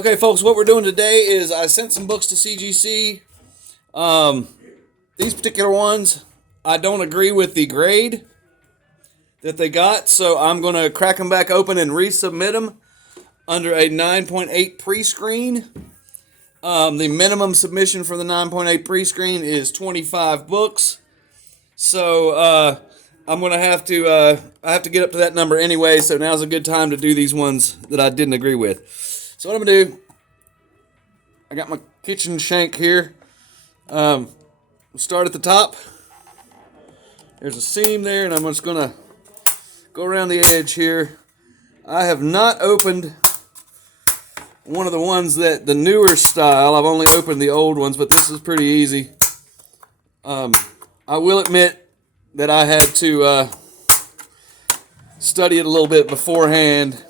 Okay, folks, what we're doing today is I sent some books to CGC. These particular ones, I don't agree with the grade that they got, so I'm going to crack them back open and resubmit them under a 9.8 pre-screen. The minimum submission for the 9.8 pre-screen is 25 books. So I'm going to have to I have to get up to that number anyway, so now's a good time to do these ones that I didn't agree with. So what I'm going to do, I got my kitchen shank here. Start at the top. There's a seam there, and I'm just going to go around the edge here. I have not opened one of the ones that the newer style. I've only opened the old ones, but this is pretty easy. I will admit that I had to study it a little bit beforehand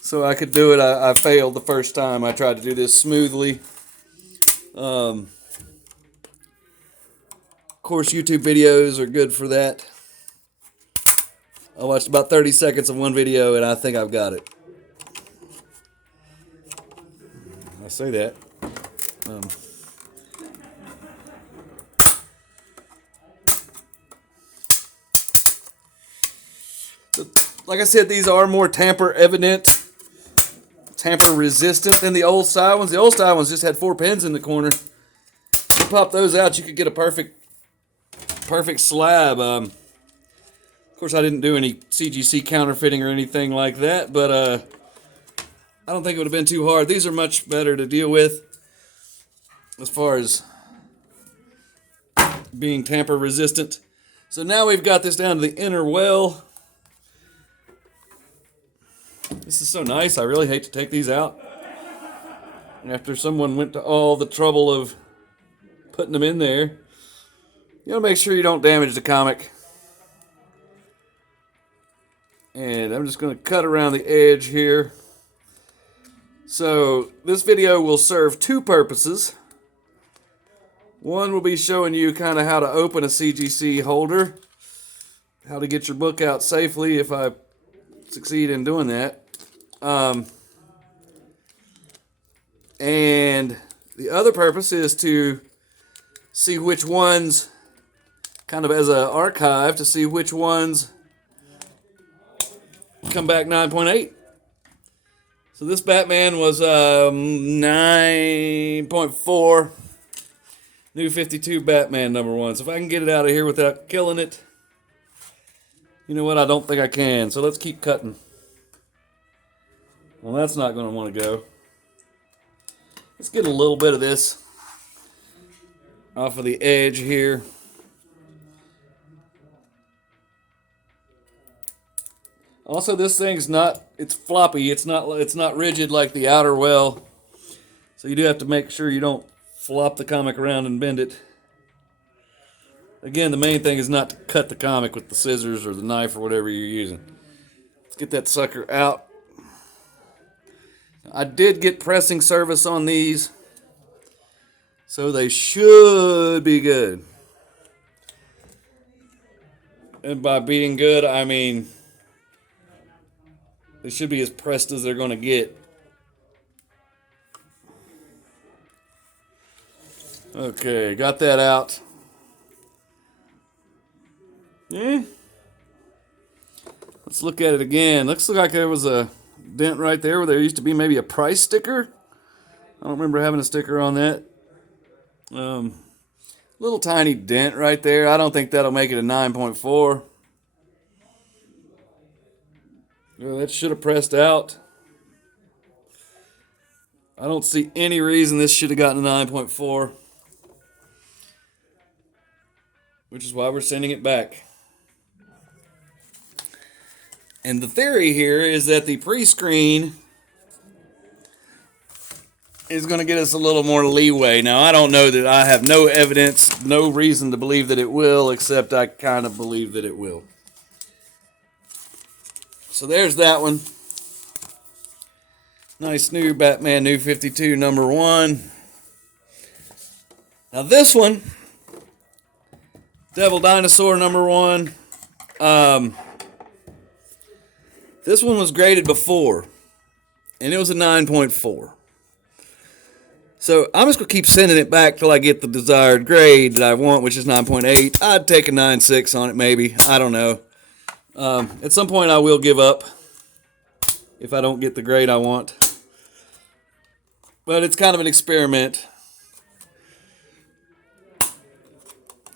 so I could do it. I failed the first time I tried to do this smoothly. Of course, YouTube videos are good for that. I watched about 30 seconds of one video and I think I've got it. I say that. Like I said, these are more tamper evident, tamper resistant than the old style ones. The old style ones just had 4 pins in the corner. You pop those out, you could get a perfect slab. Of course, I didn't do any CGC counterfeiting or anything like that, but I don't think it would have been too hard. These are much better to deal with as far as being tamper resistant. So now we've got this down to the inner well. This is so nice. I really hate to take these out after someone went to all the trouble of putting them in there. You gotta make sure you don't damage the comic. And I'm just going to cut around the edge here. So this video will serve 2 purposes. One will be showing you kind of how to open a CGC holder, how to get your book out safely if I succeed in doing that. And the other purpose is to see which ones, kind of as an archive, to see which ones come back 9.8. So this Batman was 9.4. New 52 Batman #1. So if I can get it out of here without killing it, you know what? I don't think I can. So let's keep cutting. Well, that's not going to want to go. Let's get a little bit of this off of the edge here. Also, this thing's it's floppy. It's not rigid like the outer well. So you do have to make sure you don't flop the comic around and bend it. Again, the main thing is not to cut the comic with the scissors or the knife or whatever you're using. Let's get that sucker out. I did get pressing service on these, so they should be good. And by being good, I mean they should be as pressed as they're going to get. Okay, got that out. Yeah. Let's look at it again. Looks like there was a dent right there where there used to be maybe a price sticker. I don't remember having a sticker on that. Little tiny dent right there. I don't think that'll make it a 9.4. Well, that should have pressed out. I don't see any reason this should have gotten a 9.4. Which is why we're sending it back. And the theory here is that the pre-screen is going to get us a little more leeway. Now, I don't know that. I have no evidence, no reason to believe that it will, except I kind of believe that it will. So there's that one. Nice new Batman New 52 #1. Now this one, Devil Dinosaur #1. This one was graded before, and it was a 9.4. So I'm just going to keep sending it back till I get the desired grade that I want, which is 9.8. I'd take a 9.6 on it maybe. I don't know. At some point I will give up if I don't get the grade I want. But it's kind of an experiment.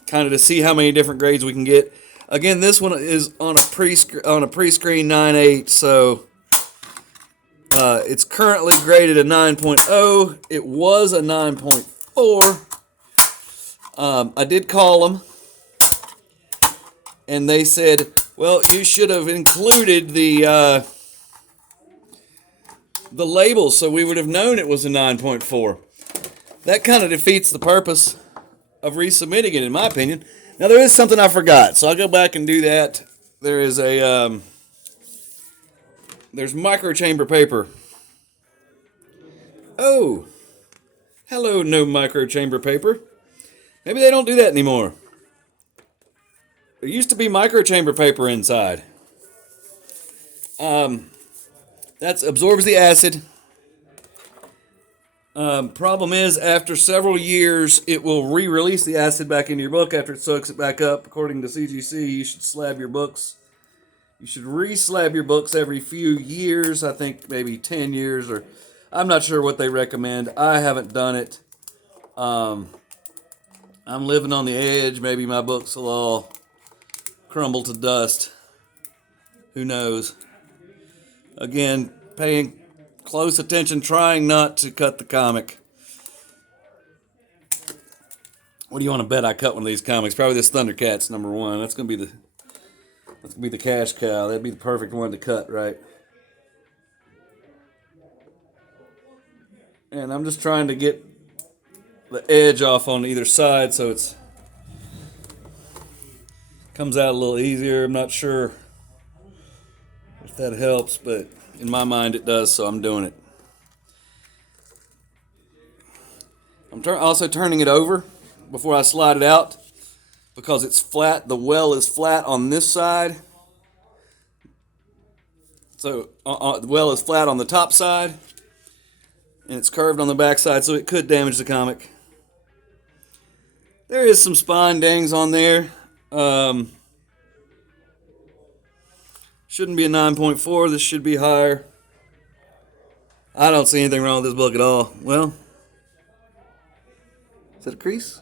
Kind of to see how many different grades we can get. Again, this one is on a pre-screen 9.8, so it's currently graded a 9.0. It was a 9.4. I did call them, and they said, well, you should have included the label so we would have known it was a 9.4. That kind of defeats the purpose of resubmitting it, in my opinion. Now, there is something I forgot, so I'll go back and do that. There is there's microchamber paper. Oh, hello, no microchamber paper. Maybe they don't do that anymore. There used to be microchamber paper inside. That absorbs the acid. Problem is, after several years, it will re-release the acid back into your book after it soaks it back up. According to CGC, you should slab your books. You should re-slab your books every few years. I think maybe 10 years, or I'm not sure what they recommend. I haven't done it. I'm living on the edge. Maybe my books will all crumble to dust. Who knows? Again, paying close attention, trying not to cut the comic. What do you want to bet I cut one of these comics? Probably this Thundercats #1. That's gonna be the cash cow. That'd be the perfect one to cut, right? And I'm just trying to get the edge off on either side so it's comes out a little easier. I'm not sure if that helps, but in my mind it does, so I'm doing it. I'm also turning it over before I slide it out because it's flat. The well is flat on this side. So the well is flat on the top side, and it's curved on the back side, so it could damage the comic. There is some spine dings on there. Shouldn't be a 9.4. This should be higher. I don't see anything wrong with this book at all. Well, is that a crease?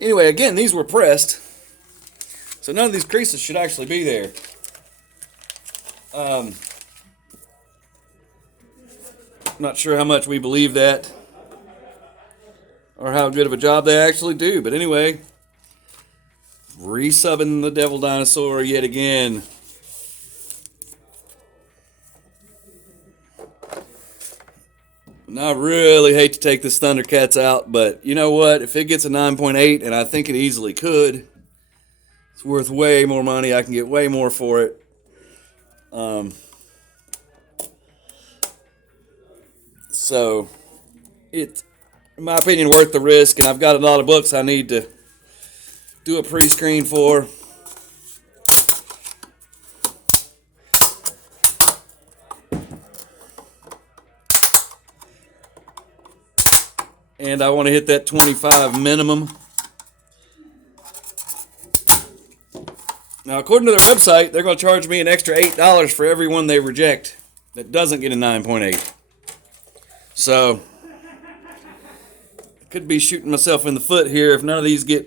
Anyway, again, these were pressed, so none of these creases should actually be there. I'm not sure how much we believe that or how good of a job they actually do. But anyway, resubbing the Devil Dinosaur yet again. And I really hate to take this Thundercats out, but you know what? If it gets a 9.8, and I think it easily could, it's worth way more money. I can get way more for it. So, it's, in my opinion, worth the risk, and I've got a lot of books I need to do a pre-screen for. And I want to hit that 25 minimum. Now, according to their website, they're going to charge me an extra $8 for every one they reject that doesn't get a 9.8. So, I could be shooting myself in the foot here if none of these if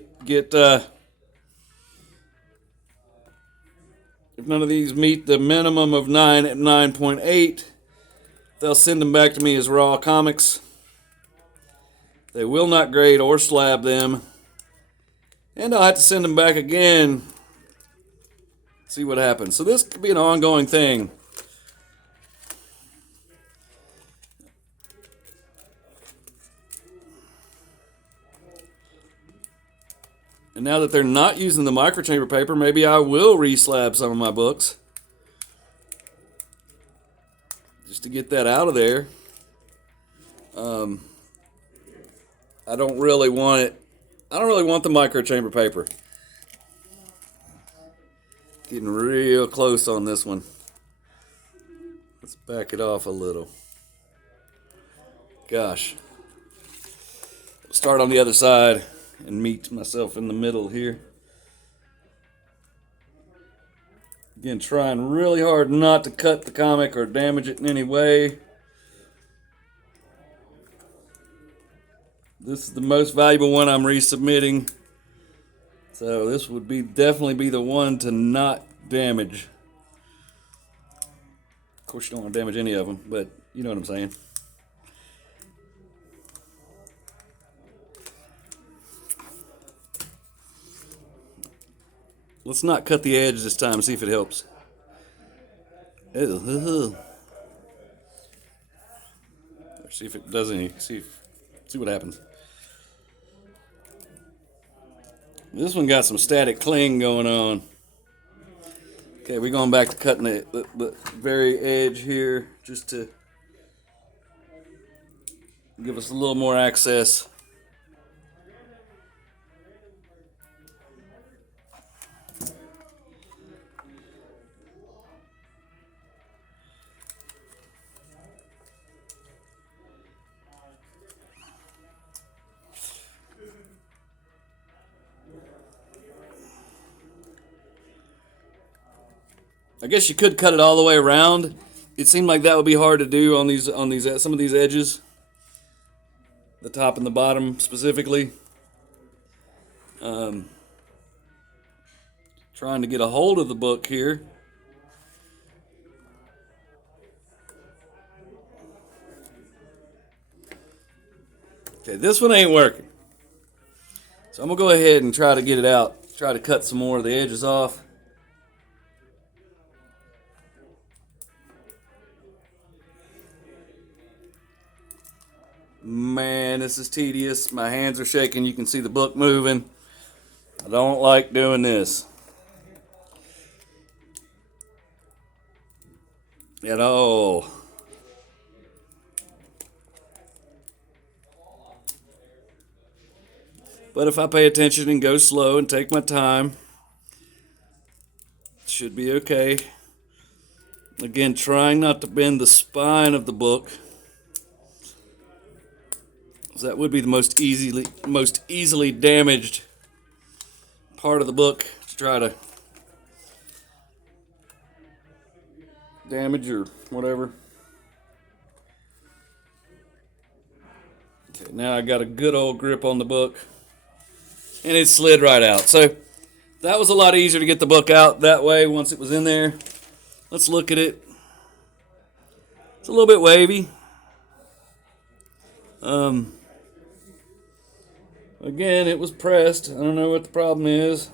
none of these meet the minimum of 9 at 9.8. They'll send them back to me as raw comics. They will not grade or slab them. And I'll have to send them back again. See what happens. So this could be an ongoing thing. And now that they're not using the microchamber paper, maybe I will re-slab some of my books. Just to get that out of there. I don't really want it. I don't really want the microchamber paper. Getting real close on this one. Let's back it off a little. Gosh. Start on the other side and meet myself in the middle here. Again, trying really hard not to cut the comic or damage it in any way. This is the most valuable one I'm resubmitting. So this would definitely be the one to not damage. Of course, you don't want to damage any of them, but you know what I'm saying. Let's not cut the edge this time and see if it helps. See if it does any. See what happens. This one got some static cling going on. Okay, we're going back to cutting the very edge here just to give us a little more access. I guess you could cut it all the way around. It seemed like that would be hard to do on some of these edges, the top and the bottom specifically. Trying to get a hold of the book here. Okay, this one ain't working. So I'm gonna go ahead and try to get it out. Try to cut some more of the edges off. Man, this is tedious. My hands are shaking. You can see the book moving. I don't like doing this at all. But if I pay attention and go slow and take my time, it should be okay. Again, trying not to bend the spine of the book. That would be the most easily damaged part of the book to try to damage or whatever. Okay, now I got a good old grip on the book, and it slid right out. So that was a lot easier to get the book out that way once it was in there. Let's look at it. It's a little bit wavy. Again, it was pressed. I don't know what the problem is.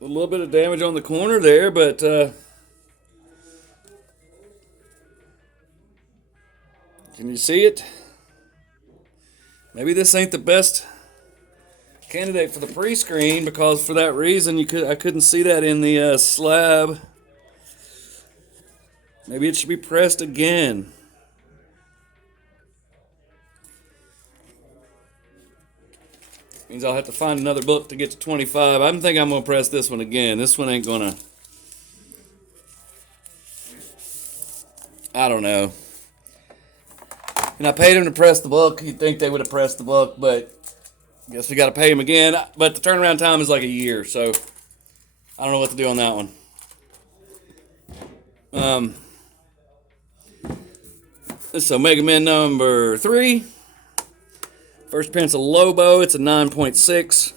A little bit of damage on the corner there, but can you see it? Maybe this ain't the best candidate for the pre-screen because for that reason I couldn't see that in the slab. Maybe it should be pressed again. Means I'll have to find another book to get to 25. I think I'm going to press this one again. This one ain't going to... I don't know. And I paid him to press the book. You'd think they would have pressed the book, but I guess we got to pay him again. But the turnaround time is like a year, so I don't know what to do on that one. This is Omega Man number 3. First print's a Lobo. It's a 9.6.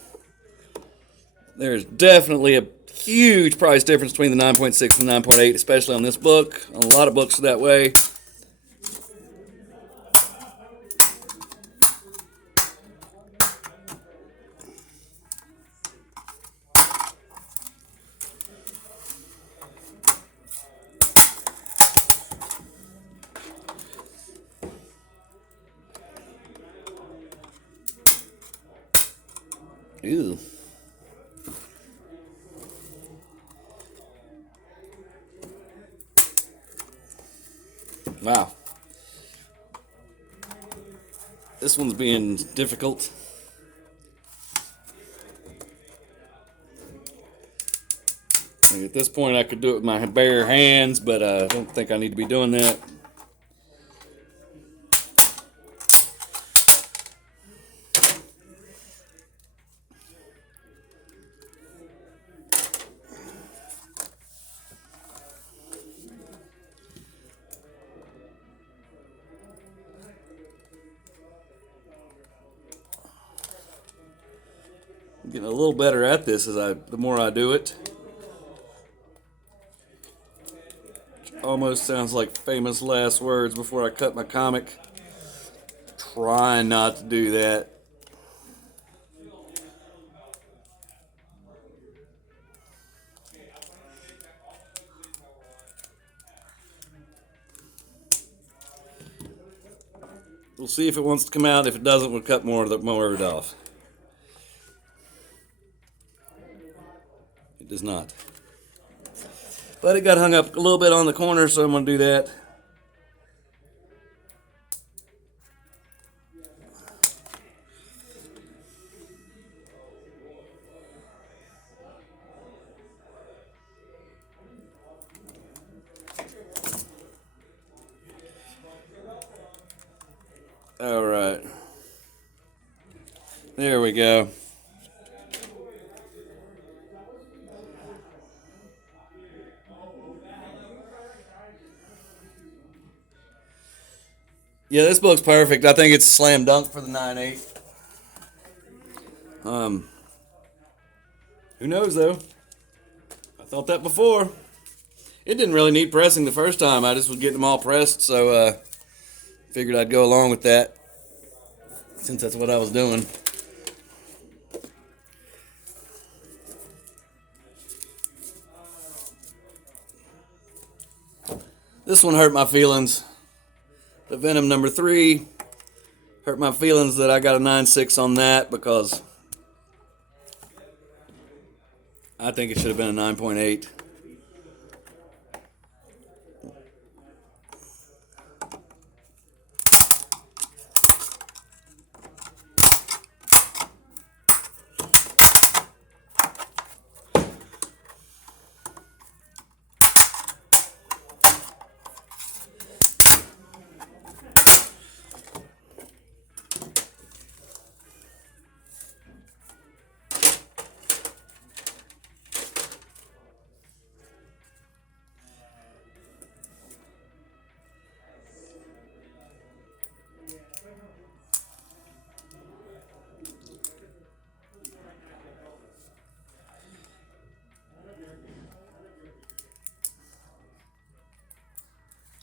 There's definitely a huge price difference between the 9.6 and the 9.8, especially on this book. On a lot of books that way. Ew. Wow. This one's being difficult. I mean, at this point, I could do it with my bare hands, but I don't think I need to be doing that. I'm getting a little better at this the more I do it. Almost sounds like famous last words before I cut my comic. Trying not to do that. We'll see if it wants to come out. If it doesn't, we'll cut more of it off. It does not. But it got hung up a little bit on the corner, so I'm going to do that. All right. There we go. Yeah, this book's perfect. I think it's a slam dunk for the 9.8. Who knows, though? I thought that before. It didn't really need pressing the first time. I just was getting them all pressed, so figured I'd go along with that since that's what I was doing. This one hurt my feelings. The Venom number 3 hurt my feelings that I got a 9.6 on that because I think it should have been a 9.8.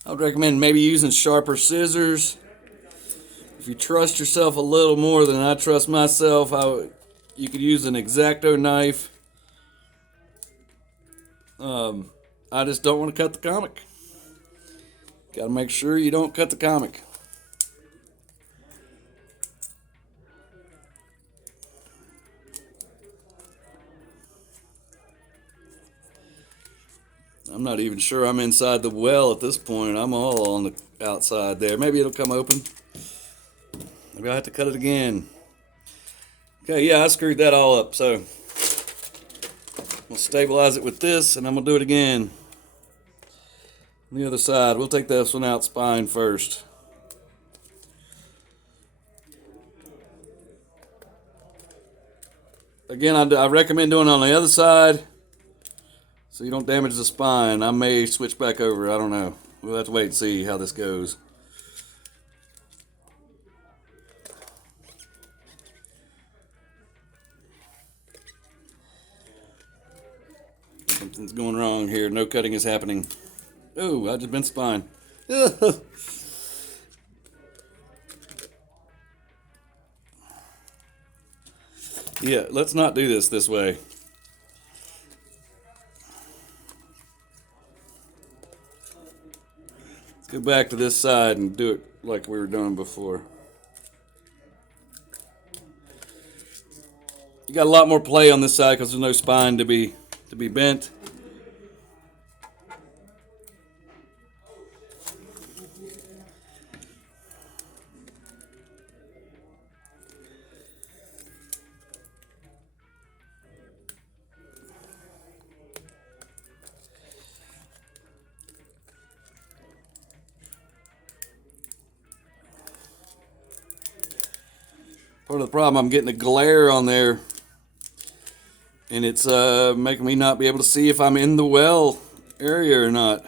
I would recommend maybe using sharper scissors. If you trust yourself a little more than I trust myself, you could use an X-Acto knife. I just don't want to cut the comic. Got to make sure you don't cut the comic. I'm not even sure I'm inside the well at this point. I'm all on the outside there. Maybe it'll come open. Maybe I'll have to cut it again. Okay, yeah, I screwed that all up. So we'll stabilize it with this, and I'm going to do it again. On the other side, we'll take this one out spine first. Again, I recommend doing it on the other side so you don't damage the spine. I may switch back over. I don't know. We'll have to wait and see how this goes. Something's going wrong here. No cutting is happening. Oh, I just bent spine. Yeah, let's not do this way. Let's go back to this side and do it like we were doing before. You got a lot more play on this side because there's no spine to be bent. Part of the problem, I'm getting a glare on there, and it's making me not be able to see if I'm in the well area or not.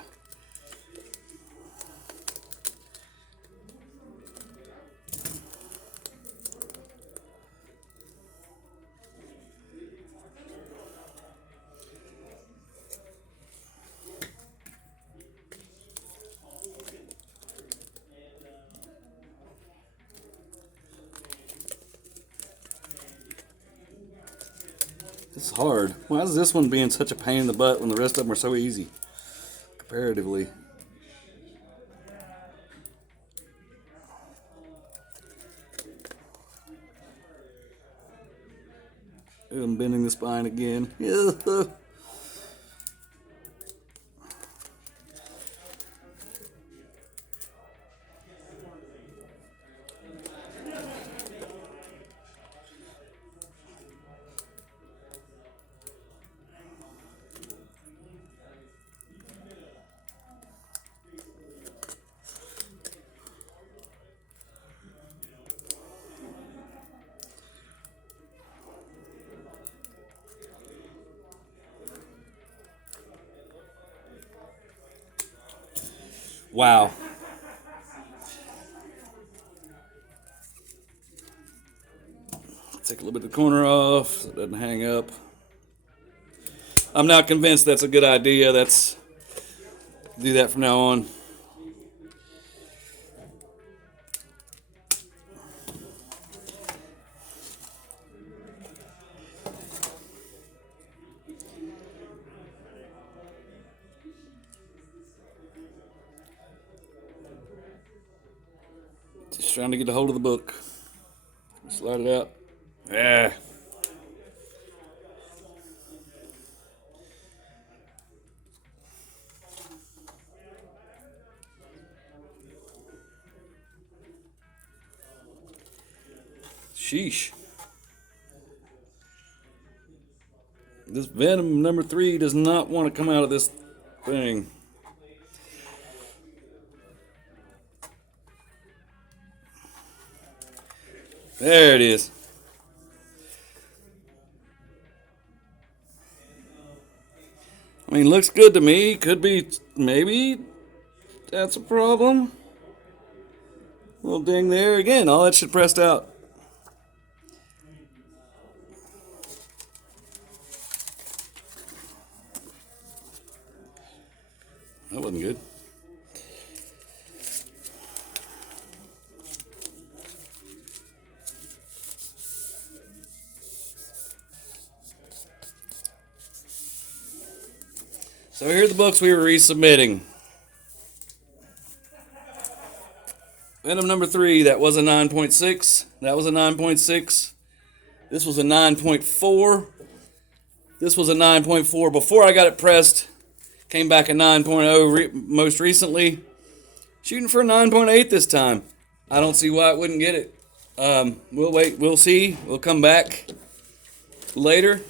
This is hard. Why is this one being such a pain in the butt when the rest of them are so easy, comparatively? Ooh, I'm bending the spine again. Wow. Take a little bit of the corner off so it doesn't hang up. I'm not convinced that's a good idea. Do that from now on. Just trying to get a hold of the book. Slide it out. Yeah. Sheesh. This Venom number 3 does not want to come out of this thing. There it is. I mean, looks good to me. Could be, maybe that's a problem. Little ding there. Again, all that shit pressed out. That wasn't good. So here are the books we were resubmitting. Venom number 3, that was a 9.6. That was a 9.6. This was a 9.4. This was a 9.4 before I got it pressed. Came back a 9.0 most recently. Shooting for a 9.8 this time. I don't see why it wouldn't get it. We'll wait. We'll see. We'll come back later,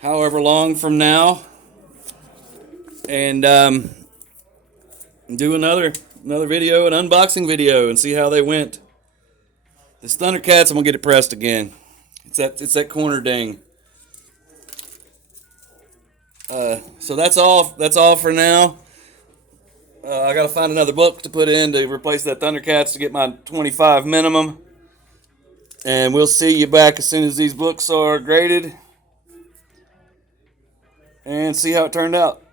however long from now, and do another video, an unboxing video, and see how they went. This Thundercats, I'm gonna get it pressed again. It's that corner ding. So that's all for now. I gotta find another book to put in to replace that Thundercats to get my 25 minimum. And we'll see you back as soon as these books are graded and see how it turned out.